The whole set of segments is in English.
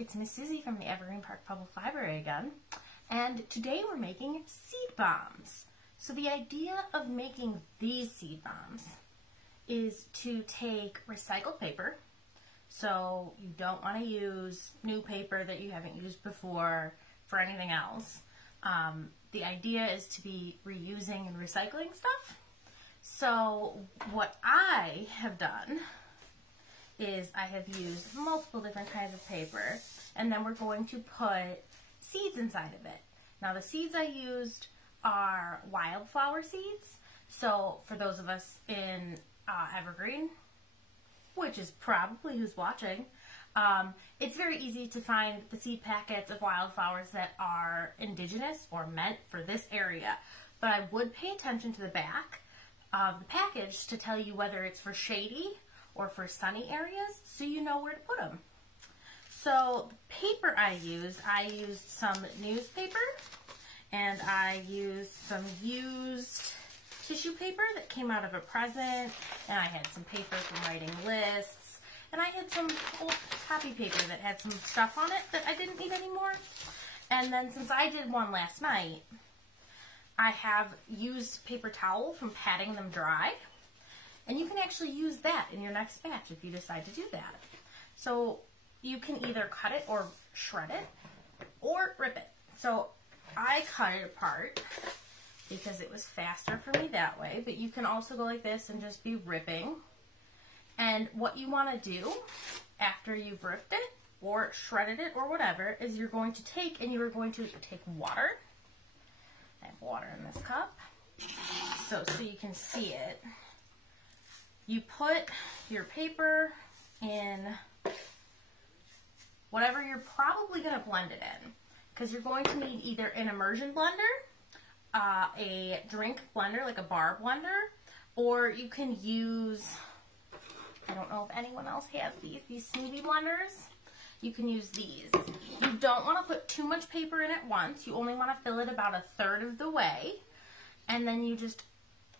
It's Miss Susie from the Evergreen Park Public Library again, and today we're making seed bombs. So the idea of making these seed bombs is to take recycled paper, so you don't want to use new paper that you haven't used before for anything else. The idea is to be reusing and recycling stuff. So what I have done is I have used multiple different kinds of paper, and then we're going to put seeds inside of it. Now the seeds I used are wildflower seeds. So for those of us in Evergreen, which is probably who's watching, it's very easy to find the seed packets of wildflowers that are indigenous or meant for this area. But I would pay attention to the back of the package to tell you whether it's for shady or for sunny areas, so you know where to put them. So the paper I used some newspaper, and I used some used tissue paper that came out of a present, and I had some paper from writing lists, and I had some old copy paper that had some stuff on it that I didn't need anymore. And then since I did one last night, I have used paper towel from patting them dry. And you can actually use that in your next batch if you decide to do that. So you can either cut it or shred it or rip it. So I cut it apart because it was faster for me that way. But you can also go like this and just be ripping. And what you want to do after you've ripped it or shredded it or whatever is you're going to take water. I have water in this cup so you can see it. You put your paper in whatever you're probably going to blend it in, because you're going to need either an immersion blender, a drink blender like a bar blender, or you can use, I don't know if anyone else has these smoothie blenders. You can use these. You don't want to put too much paper in at once. You only want to fill it about 1/3 of the way, and then you just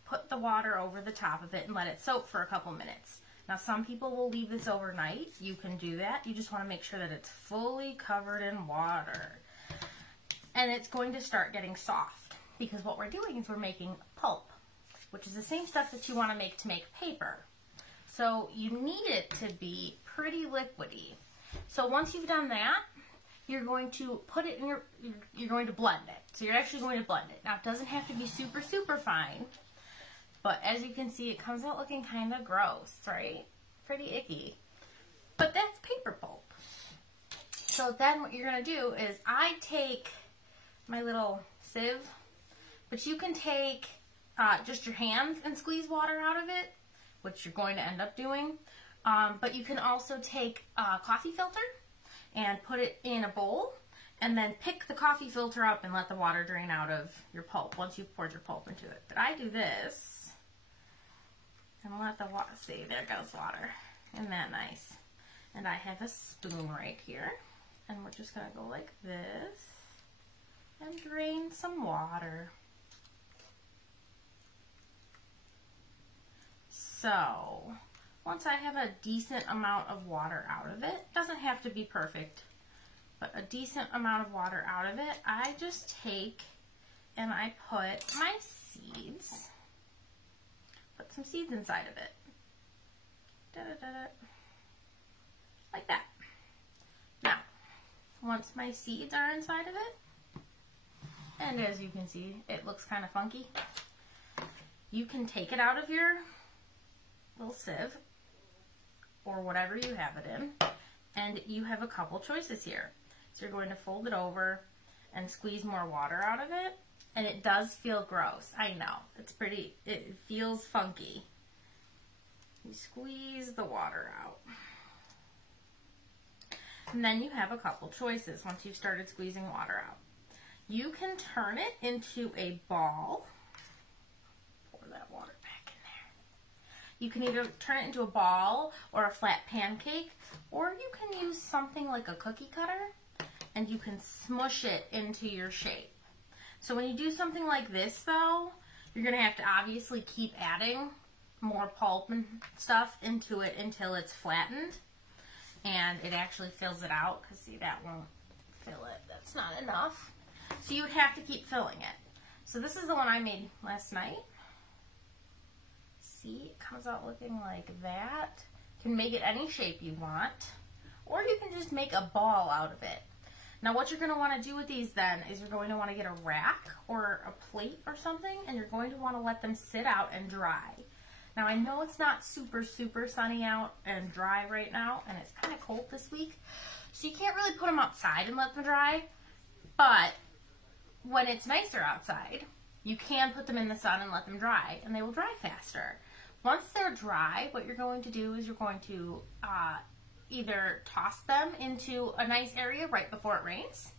put the water over the top of it and let it soak for a couple minutes. Now some people will leave this overnight. You can do that. You just want to make sure that it's fully covered in water. And it's going to start getting soft, because what we're doing is we're making pulp, which is the same stuff that you want to make paper. So you need it to be pretty liquidy. So once you've done that, you're going to put it in you're going to blend it. So you're actually going to blend it. Now it doesn't have to be super, super fine. But as you can see, it comes out looking kind of gross, right? Pretty icky. But that's paper pulp. So then what you're going to do is I take my little sieve, but you can take just your hands and squeeze water out of it, which you're going to end up doing. But you can also take a coffee filter and put it in a bowl, and then pick the coffee filter up and let the water drain out of your pulp once you've poured your pulp into it. But I do this and let the water, see, there goes water. Isn't that nice? And I have a spoon right here, and we're just gonna go like this and drain some water. So once I have a decent amount of water out of it, doesn't have to be perfect, but a decent amount of water out of it, I just take and I put my seeds, put some seeds inside of it. Like that. Now, once my seeds are inside of it, and as you can see, it looks kind of funky, you can take it out of your little sieve or whatever you have it in, and you have a couple choices here. So you're going to fold it over and squeeze more water out of it, and it does feel gross. I know, it feels funky. You squeeze the water out, and then you have a couple choices once you've started squeezing water out. You can turn it into a ball. Pour that water back in there. You can either turn it into a ball or a flat pancake, or you can use something like a cookie cutter and you can smush it into your shape. So when you do something like this though, you're going to have to obviously keep adding more pulp and stuff into it until it's flattened. and it actually fills it out, because see, that won't fill it. That's not enough. So you would have to keep filling it. So this is the one I made last night. See, it comes out looking like that. You can make it any shape you want, or you can just make a ball out of it. Now what you're going to want to do with these then is you're going to want to get a rack or a plate or something, and you're going to want to let them sit out and dry. Now I know it's not super sunny out and dry right now, and it's kind of cold this week, so you can't really put them outside and let them dry, but when it's nicer outside, you can put them in the sun and let them dry, and they will dry faster. Once they're dry, what you're going to do is you're going to either toss them into a nice area right before it rains,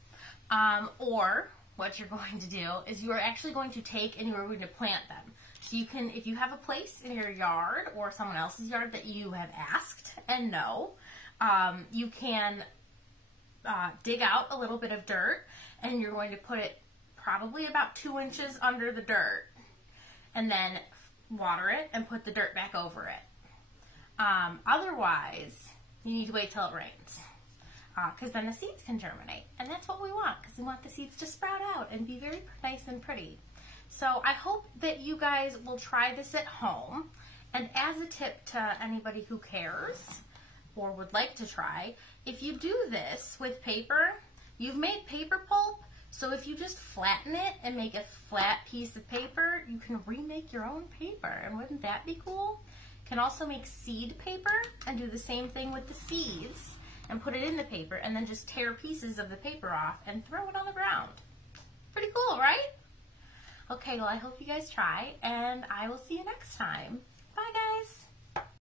or what you're going to do is you are actually going to take and you are going to plant them. So you can, if you have a place in your yard or someone else's yard that you have asked and know, you can dig out a little bit of dirt, and you're going to put it probably about 2 inches under the dirt, and then water it and put the dirt back over it. Otherwise, you need to wait till it rains, because then the seeds can germinate, and that's what we want, because we want the seeds to sprout out and be very nice and pretty. So I hope that you guys will try this at home, and as a tip to anybody who cares or would like to try, if you do this with paper, you've made paper pulp, so if you just flatten it and make a flat piece of paper, you can remake your own paper, and wouldn't that be cool? You can also make seed paper and do the same thing with the seeds and put it in the paper, and then just tear pieces of the paper off and throw it on the ground. Pretty cool, right? Okay, well I hope you guys try, and I will see you next time.